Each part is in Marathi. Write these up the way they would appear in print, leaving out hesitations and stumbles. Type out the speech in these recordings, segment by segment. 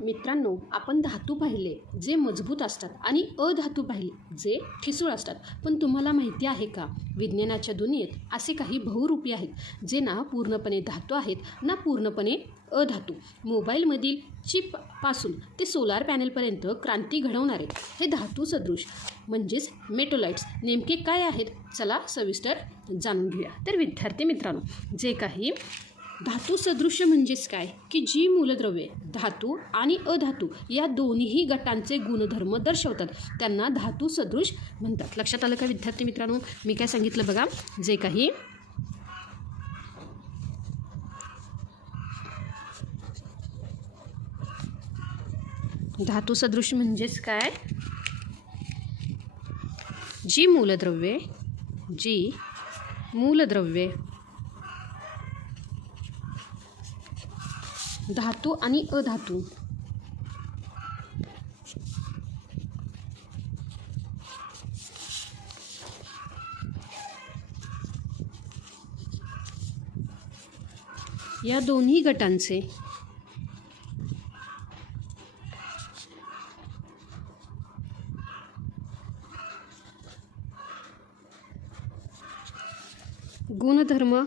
मित्रांनो, आपण धातू पाहिले जे मजबूत असतात आणि अधातू पाहिले जे ठिसूळ असतात. पण तुम्हाला माहिती आहे का, विज्ञानाच्या दुनियेत असे काही बहुरूपी आहेत जे ना पूर्णपणे धातू आहेत ना पूर्णपणे अधातू. मोबाईलमधील चिपपासून ते सोलार पॅनलपर्यंत क्रांती घडवणारे हे धातू सदृश म्हणजेच मेटोलाइट्स नेमके काय आहेत, चला सविस्तर जाणून घेऊया. तर विद्यार्थी मित्रांनो, जे काही धातू सदृश्य म्हणजेच काय की जी मूलद्रव्ये धातू आणि अधातू या दोन्ही गटांचे गुणधर्म दर्शवतात त्यांना धातू सदृश म्हणतात. लक्षात आलं का विद्यार्थी मित्रांनो? मी काय सांगितलं बघा, जे काही धातू सदृश म्हणजेच काय, जी मूलद्रव्ये धातू आणि अधातू या दोन्ही गटांचे गुणधर्म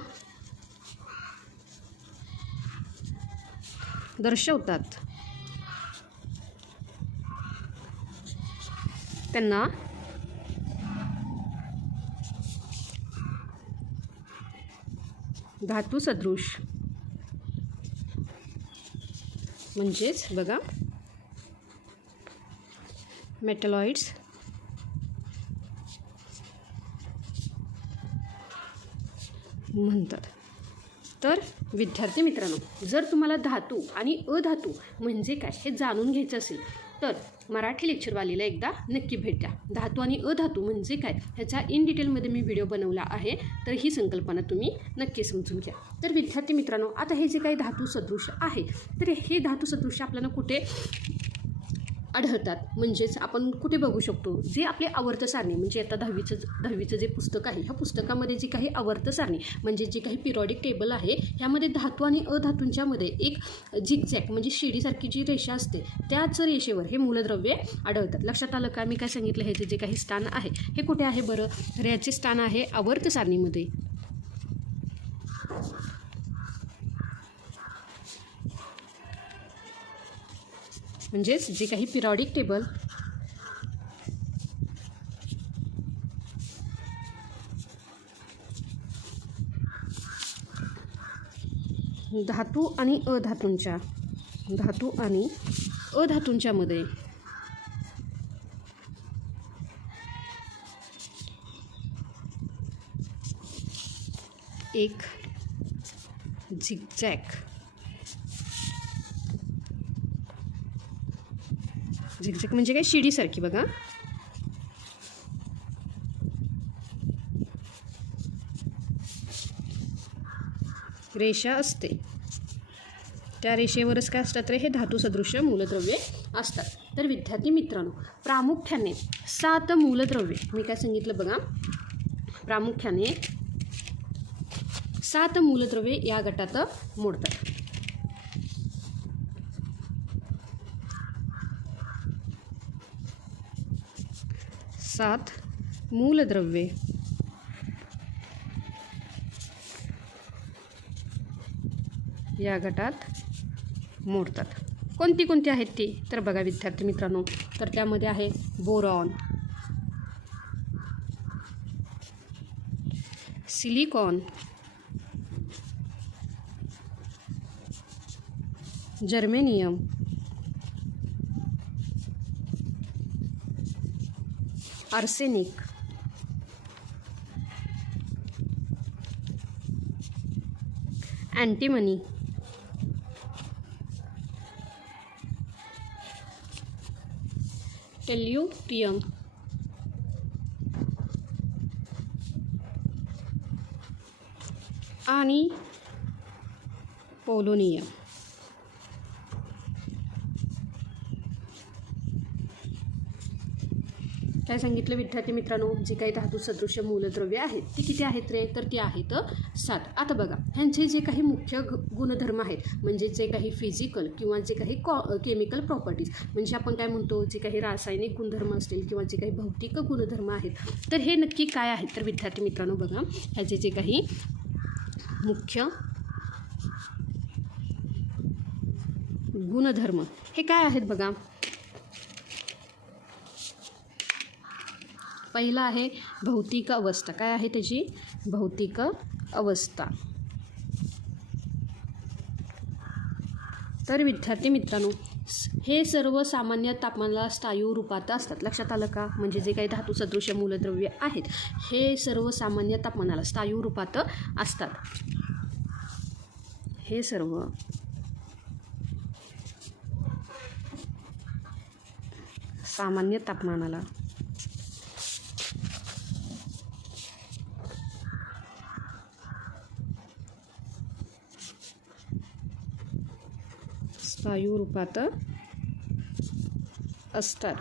दर्शवतात त्यांना धातू सदृश म्हणजेच बघा मेटलॉइड्स म्हणतात. तर विद्यार्थी मित्रांनो, जर तुम्हाला धातू आणि अधातू म्हणजे काय हे जाणून घ्यायचं असेल तर मराठी लेक्चरवालीला एकदा नक्की भेट द्या. धातू आणि अधातू म्हणजे काय ह्याचा इन डिटेलमध्ये मी व्हिडिओ बनवला आहे, तर ही संकल्पना तुम्ही नक्की समजून घ्या. तर विद्यार्थी मित्रांनो, आता हे जे काही धातू सदृश आहे तर हे धातू सदृश आपल्याला कुठे आढळतात म्हणजेच आपण कुठे बघू शकतो, जे आपले आवर्त सारणी म्हणजे आता दहावीचं जे पुस्तक आहे ह्या पुस्तकामध्ये जी काही आवर्त सारणी म्हणजे जे काही पिरियॉडिक टेबल आहे ह्यामध्ये धातू आणि अधातूंच्या मध्ये एक झिगझॅग म्हणजे शिडीसारखी जी रेषा असते त्याच रेषेवर हे मूलद्रव्ये आढळतात. लक्षात आलं का? मी काय सांगितलं, ह्याचे जे काही स्थान आहे हे कुठे आहे बरं, तर याचे स्थान आहे आवर्त सारणीमध्ये. म्हणजेच जे काही पिरियॉडिक टेबल धातू आणि अधातूंच्या मध्ये एक झिगझॅग म्हणजे काय, शिडीसारखी बघा रेषा असते. त्या रेषेवरच काय असतात रे, हे धातू सदृश मूलद्रव्ये असतात. तर विद्यार्थी मित्रांनो, प्रामुख्याने 7 मूलद्रव्ये मी काय सांगितलं बघा, प्रामुख्याने 7 मूलद्रव्ये या गटात मोडतात. सात मूलद्रव्ये या गटात मोडतात. कोणती कोणती आहेत ती तर बघा विद्यार्थी मित्रांनो, तर त्यामध्ये आहे boron, silicon, germanium, arsenic, antimony, टेल्युरियम, आणि पोलोनियम. काय सांगितलं विद्यार्थी मित्रांनो, जी काही धातू सदृश्य मूलद्रव्य आहेत ती किती आहेत रे, तर ती आहेत 7. आता बघा ह्यांचे जे काही मुख्य गुणधर्म आहेत, म्हणजे जे काही फिजिकल किंवा जे काही केमिकल प्रॉपर्टीज, म्हणजे आपण काय म्हणतो जे काही रासायनिक गुणधर्म असतील किंवा जे काही भौतिक गुणधर्म आहेत, तर हे नक्की काय आहेत. तर विद्यार्थी मित्रांनो बघा, ह्याचे जे काही मुख्य गुणधर्म हे काय आहेत बघा. पहिला आहे भौतिक अवस्था. काय आहे त्याची भौतिक अवस्था. तर विद्यार्थी मित्रांनो हे सर्व सामान्य तापमानाला स्थायू रूपात असतात. लक्षात आलं का, म्हणजे जे काही धातू सदृश्य मूलद्रव्य आहेत हे सर्व सामान्य तापमानाला स्थायू रूपात असतात. हे सर्व सामान्य तापमानाला स्थायू रूपात असतात.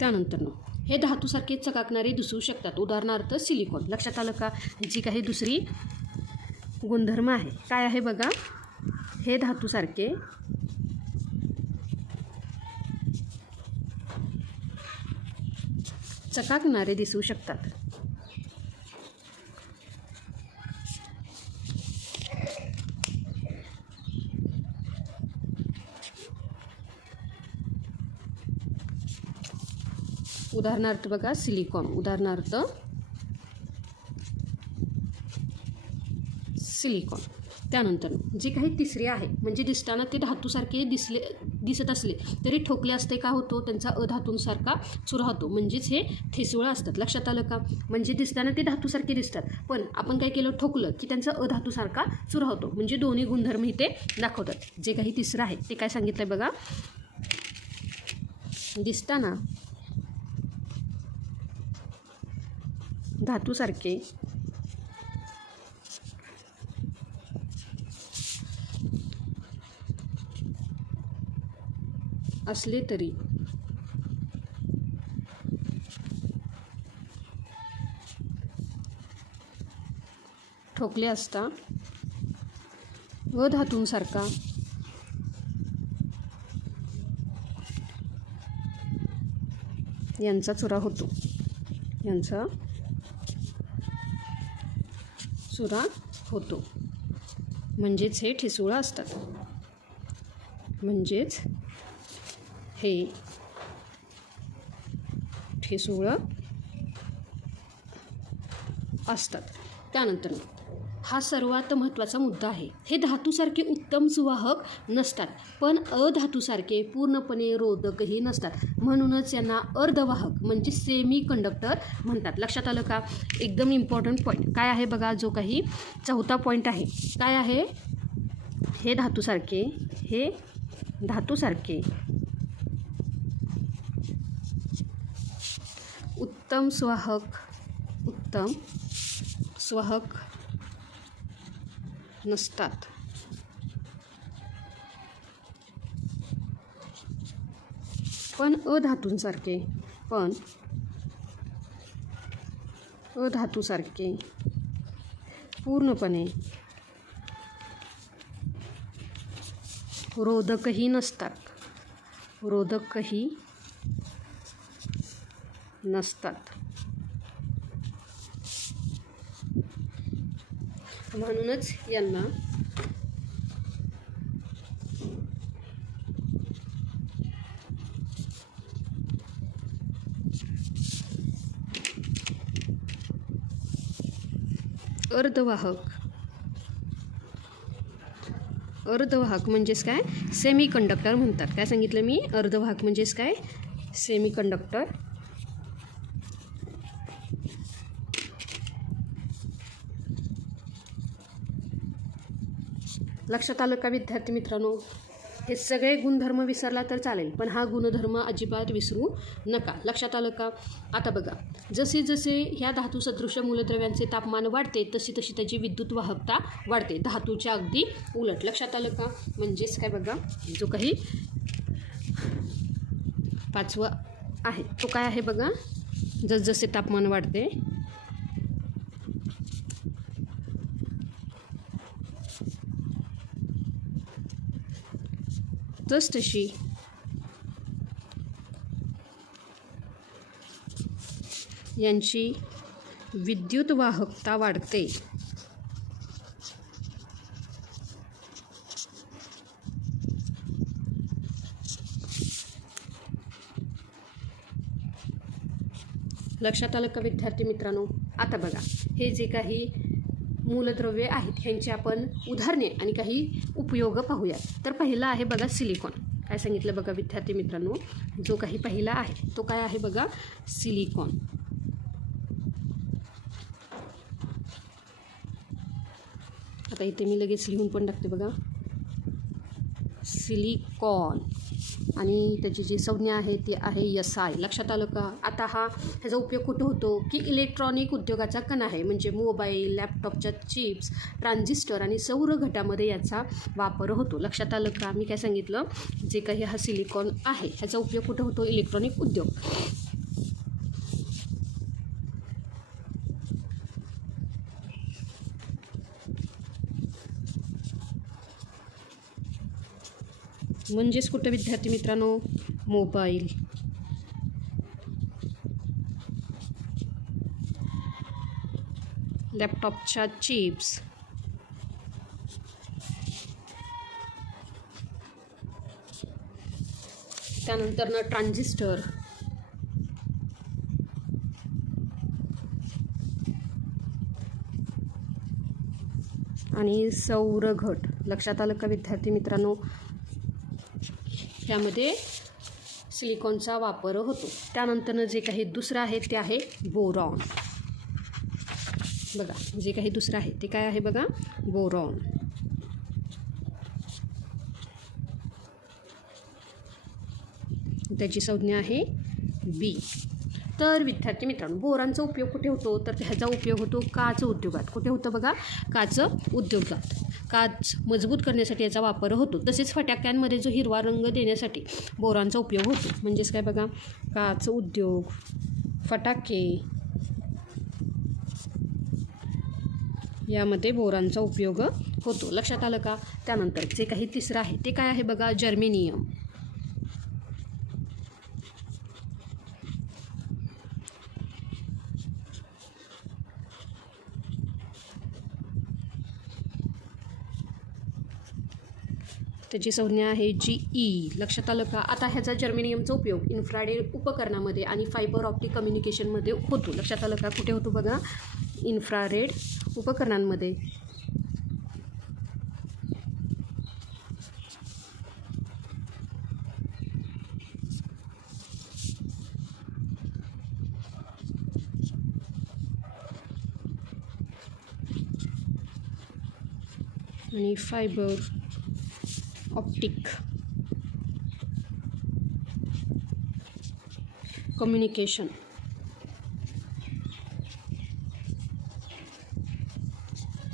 त्यानंतर हे धातूसारखे चकाकणारे दिसू शकतात. उदाहरणार्थ सिलिकॉन. लक्षात आलं का, जी काही दुसरी गुणधर्म आहे काय आहे बघा, हे धातूसारखे चकाकणारे दिसू शकतात. उदाहरणार्थ बघा सिलिकॉन. उदाहरणार्थ सिलिकॉन. त्यानंतर जे काही तिसरे आहे, म्हणजे दिसताना ते धातूसारखे दिसत असले तरी ठोकले असते का होतो, त्यांचा अधातूंसारखा चुरा होतो, म्हणजेच हे ठिसूळ असतात. लक्षात आलं का, म्हणजे दिसताना ते धातूसारखे दिसतात, पण आपण काय केलं, ठोकलं की त्यांचा अधातूसारखा चुरा होतो, म्हणजे दोन्ही गुणधर्म इथे दाखवतात. जे काही तिसरं आहे ते काय सांगितलं बघा, दिसताना धातूसारखे असले तरी ठोकले असता अधातूंसारखा यांचा चुरा होतो. यांचा चुरा होतो, म्हणजेच हे ठिसूळ असतात. म्हणजेच हे ठिसूळ असतात. त्यानंतर हा सर्वात महत्त्वाचा मुद्दा आहे. हे धातूसारखे उत्तम सुवाहक नसतात, पण अधातूसारखे पूर्णपणे रोधकही नसतात. म्हणूनच यांना अर्धवाहक म्हणजे सेमी कंडक्टर म्हणतात. लक्षात आलं का, एकदम इम्पॉर्टंट पॉईंट काय आहे बघा, जो काही चौथा पॉईंट आहे काय आहे, हे धातूसारखे उत्तम सुवाहक नसतात. पण अधातूसारखे पूर्णपणे रोधकही नसतात. म्हणूनच यांना अर्धवाहक म्हणजेच काय, सेमी कंडक्टर म्हणतात. काय सांगितलं मी, अर्धवाहक म्हणजेच काय, सेमी कंडक्टर. लक्षात आलं का विद्यार्थी मित्रांनो, हे सगळे गुणधर्म विसरला तर चालेल, पण हा गुणधर्म अजिबात विसरू नका. लक्षात आलं का. आता बघा, जसे जसे ह्या धातू सदृश्य मूलद्रव्यांचे तापमान वाढते तशी तशी त्याची विद्युत वाहकता वाढते, धातूच्या अगदी उलट. लक्षात आलं का, म्हणजेच काय बघा, जो काही पाचवं आहे तो काय आहे बघा, जसजसे तापमान वाढते तसतशी यांची विद्युत वाहकता वाढते. लक्षात आलं का विद्यार्थी मित्रांनो? आता बघा, हे जे काही मूलद्रव्ये आहेत ह्यांची आपण उदाहरणे आणि काही उपयोग पाहूयात. तर पहिला आहे बघा सिलिकॉन. काय सांगितलं बघा विद्यार्थी मित्रांनो, जो काही पहिला आहे तो काय आहे बघा, सिलिकॉन. आता इथे मी लगेच लिहून पण टाकते बघा, सिलिकॉन. आणि त्याची जी संज्ञा आहे ती आहे SI. लक्षात आलं का? आता ह्याचा उपयोग कुठं होतो की इलेक्ट्रॉनिक उद्योगाचा कणा आहे, म्हणजे मोबाईल, लॅपटॉपच्या चिप्स, ट्रान्झिस्टर आणि सौर घटामध्ये याचा वापर होतो. लक्षात आलं का? मी काय सांगितलं, जे काही हा सिलिकॉन आहे ह्याचा उपयोग कुठं होतो, इलेक्ट्रॉनिक उद्योग. म्हणजेच कुठं विद्यार्थी मित्रांनो, मोबाईल, लॅपटॉपच्या चिप्स, त्यानंतर ट्रान्झिस्टर, आणि सौरघट. लक्षात आलं का विद्यार्थी मित्रांनो? त्यामध्ये सिलिकॉनचा वापर होतो. त्यानंतर जे काही दुसरं आहे ते आहे बोरॉन. बघा, जे काही दुसरं आहे ते काय आहे बघा, बोरॉन. त्याची संज्ञा आहे B. तर विद्यार्थी मित्रांनो, बोरांचा उपयोग कुठे होतो, तर ह्याचा उपयोग होतो काच उद्योगात. कुठे होतं बघा, काच उद्योगात. काच मजबूत करण्यासाठी याचा वापर होतो. तसेच फटाक्यांमध्ये जो हिरवा रंग देण्यासाठी बोरांचा उपयोग होतो. म्हणजेच काय बघा, काच उद्योग, फटाके यामध्ये बोरांचा उपयोग होतो. लक्षात आलं का? त्यानंतर जे काही तिसरं आहे ते काय आहे बघा, जर्मेनियम. त्याची संज्ञा आहे GE. लक्षात आलं का? आता ह्याचा जर्मेनियमचा उपयोग इन्फ्रारेड उपकरणामध्ये आणि फायबर ऑप्टिक कम्युनिकेशनमध्ये होतो. लक्षात आलं का? कुठे होतो बघा, इन्फ्रारेड उपकरणांमध्ये. आणि फायबर ऑप्टिक कम्युनिकेशन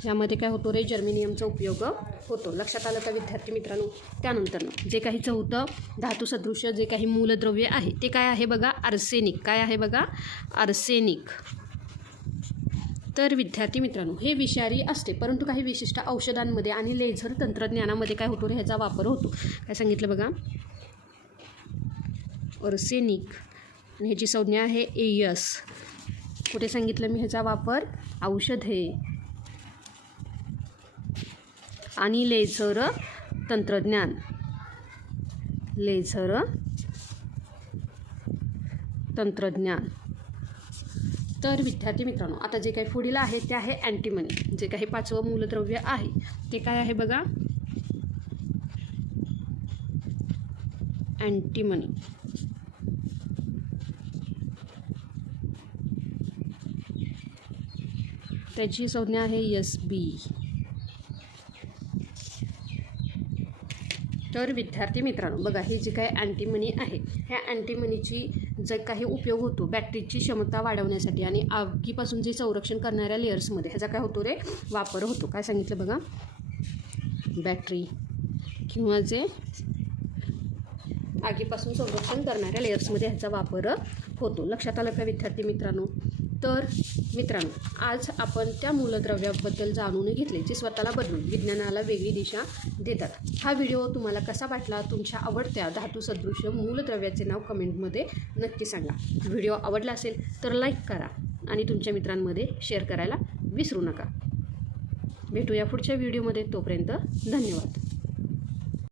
यामध्ये काय होतो रे, जर्मेनियमचा उपयोग होतो. लक्षात आलं का विद्यार्थी मित्रांनो? त्यानंतर जे काही चौथं धातू सदृश्य जे काही मूलद्रव्य आहे ते काय आहे बघा, आर्सेनिक. काय आहे बघा, आर्सेनिक. तर विद्यार्थी मित्रांनो, हे विषारी असते, परंतु काही विशिष्ट औषधांमध्ये आणि लेझर तंत्रज्ञानामध्ये काय होतो रे, ह्याचा वापर होतो. काय सांगितलं बघा, आर्सेनिक. आणि ह्याची संज्ञा आहे AS. कुठे सांगितलं मी ह्याचा वापर, औषधे आणि लेझर तंत्रज्ञान. लेझर तंत्रज्ञान. तर विद्यार्थी मित्रांनो, आता जे काही पुढील आहे ते आहे अँटीमनी. जे काही पाचवं मूलद्रव्य आहे ते काय आहे बघा, अँटीमनी. त्याची संज्ञा आहे SB. तर विद्यार्थी मित्रांनो बघा, हे जे काही अँटीमनी आहे ह्या अँटीमनीची जे काही उपयोग होतो बॅटरीची क्षमता वाढवण्यासाठी आणि आगीपासून जे संरक्षण करणाऱ्या लेयर्समध्ये ह्याचा काय होतो रे, वापर होतो. काय सांगितलं बघा, बॅटरी किंवा जे आगीपासून संरक्षण करणाऱ्या लेयर्समध्ये ह्याचा वापर होतो. लक्षात आलं का विद्यार्थी मित्रांनो? तर मित्रांनो, आज आपण त्या मूलद्रव्याबद्दल जाणून घेतले जे स्वतःला बदलून विज्ञानाला वेगळी दिशा देतात. हा व्हिडिओ तुम्हाला कसा वाटला? तुमच्या आवडत्या धातू सदृश्य मूलद्रव्याचे नाव कमेंटमध्ये नक्की सांगा. व्हिडिओ आवडला असेल तर लाईक करा आणि तुमच्या मित्रांमध्ये शेअर करायला विसरू नका. भेटूया पुढच्या व्हिडिओमध्ये. तोपर्यंत धन्यवाद.